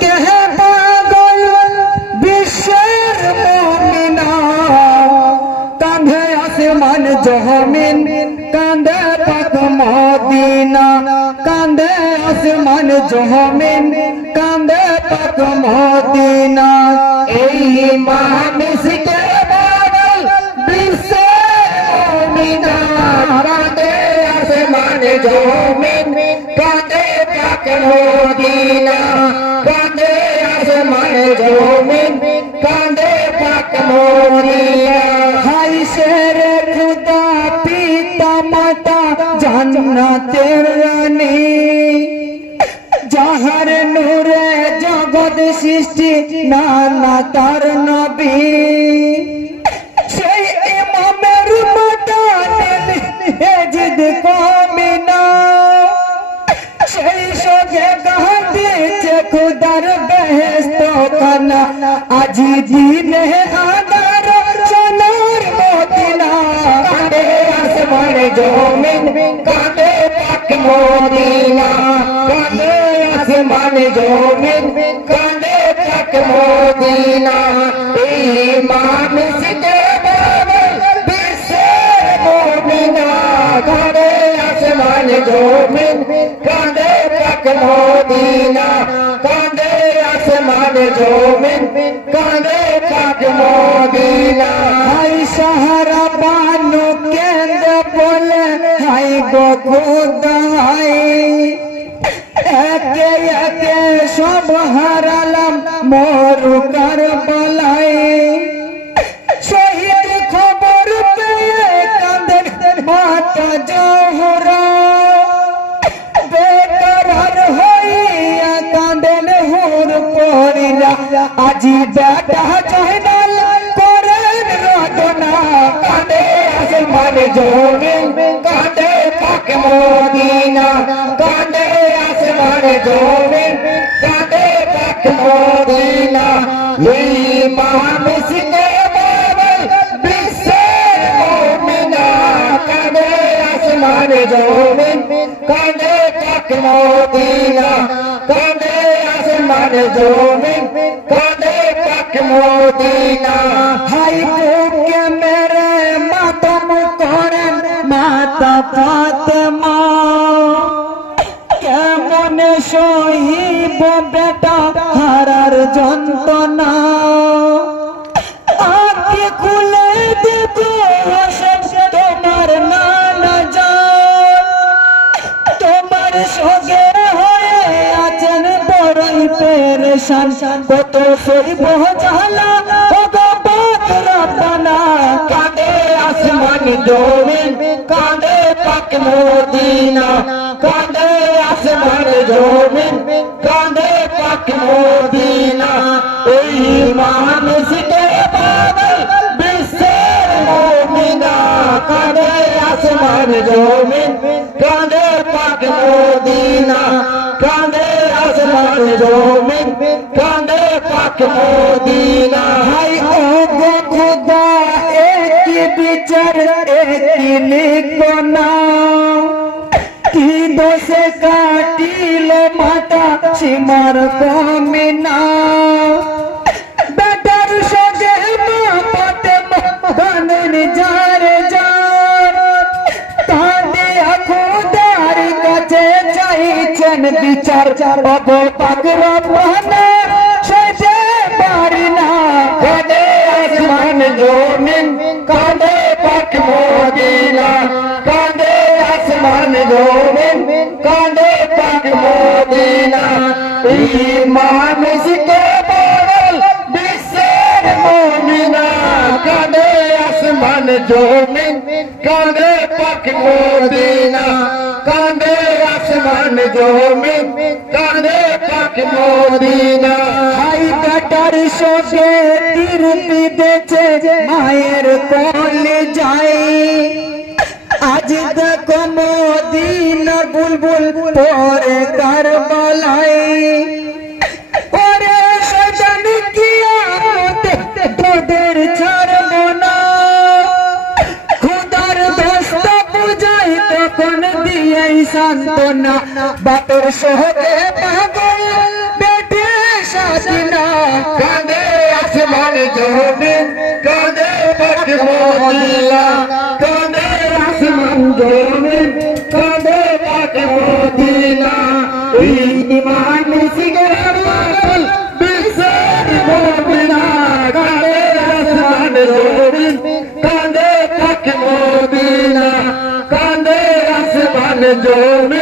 কে পাগল বিশ্বের মুমিনা কাঁধে আসমান জমিন কাঁধে পাক মদিনা কাঁধে আসমান জমিন কাঁধে পাক মদিনা এই মানুষ কে পাগল বিশ্বের মুমিনা কাঁধে আসমান জমিন কাঁধে পাক মদিনা কাঁধে আসমান জমিন কাঁধে পাক মদিনা হাই শেরে খুদা পিতা মাতা জান্নাতের রানী যাহার নূরে জগৎ সৃষ্টি নানা তার নবী সেই ইমামের মাতানে হেজিদ কমিনা সেই সঙ্গে গাঁদিছে খুদার বেহেশত খানা আজি দিনে আদার সোনার মদিনা কাঁধে আসমান জমিন কাঁধে পাক মদিনা কাঁধে আসমান জমিন কাঁধে পাক মদিনা এই মানুষ কে পাগল বিশ্বের মুমিনা কাঁধে আসমান জমিন কাঁধে পাক মদিনা কাঁধে আসমান জমিন কাঁধে পাক মদিনা হাই সাহারা বানু কেন্দ্র বলে হাই গো খুদা হাই একে একে সব হারালাম মরু কারবালায় শহীদ খবর পেয়ে কাঁদেন মাতা জোহরা বেকরার হইয়া কাঁদেন হুর পরিরা আজি বেটা জয়নাল করেন রচনা কাঁধে আসমান জমিন কাঁধে পাক মদিনা কাঁধে আসমান জমিন কাঁধে পাক মদিনা এই মানুষ কে পাগল বিশ্বের মুমিনা কাঁধে আসমান জমিন কাঁধে পাক মদিনা কাঁধে আসমান জমিন কাঁধে পাক মদিনা হাই বুকে মেরে মাতম করেন মাতা ফাতেমা কেমন সহিব বেটা হারার যন্ত্রণা আঁখি খুলে দেখো তোমার নানা জান তোমার সঙ্গে হয়ে আছেন বড়ই পেরেশান কত সইব জ্বালা কাঁধে আসমান জমিন কাঁধে পাক মদিনা কাঁধে আসমান জমিন কাঁধে পাক মদিনা এই মানুষ কে পাগল বিশ্বের মুমিনা কাঁধে আসমান জমিন কাঁধে পাক মদিনা কাঁধে আসমান জমিন কাঁধে পাক মদিনা হাই ও গো খুদা একই বিচার একই লিখনা কি দোষে কাটিল মাতা সীমার কমিনা বেটার সঙ্গে মা ফাতেমা গানের যার যার কাঁদিয়া খুদার কাছে চাইছেন বিচার বাবু পাক রব্বানা সইতে পারি না কাঁধে আসমান জমিন কাঁধে পাক মদিনা কাঁধে আসমান জমিন কাঁধে পাক মদিনা এই মানুষ কে পাগল বিশ্বের মুমিনা কাঁধে আসমান জমিন কাঁধে পাক মদিনা কাঁধে আসমান জমিন কাঁধে পাক মদিনা হাই বেটার সঙ্গে তীর বিঁধেছে মায়ের কোলে যায় আজ দেখো মদিনা বুলবুল পরে কারবালায় পরে শয়তান কিয়ামতে তোদের ছাড়ব না খুদার দোস্ত বুঝাই তখন দিয়েই সান্ত্বনা বাপের সহজে পাগল বেটে জমিন কাঁদে পাক মদিনা কাঁদে আসমান জমিন কাঁদে পাক মদিনা ইমান সিগরে পাগল বিশ্বের মুমিনা কাঁদে আসমান জমিন কাঁদে পাক মদিনা কাঁদে আসমান জমিন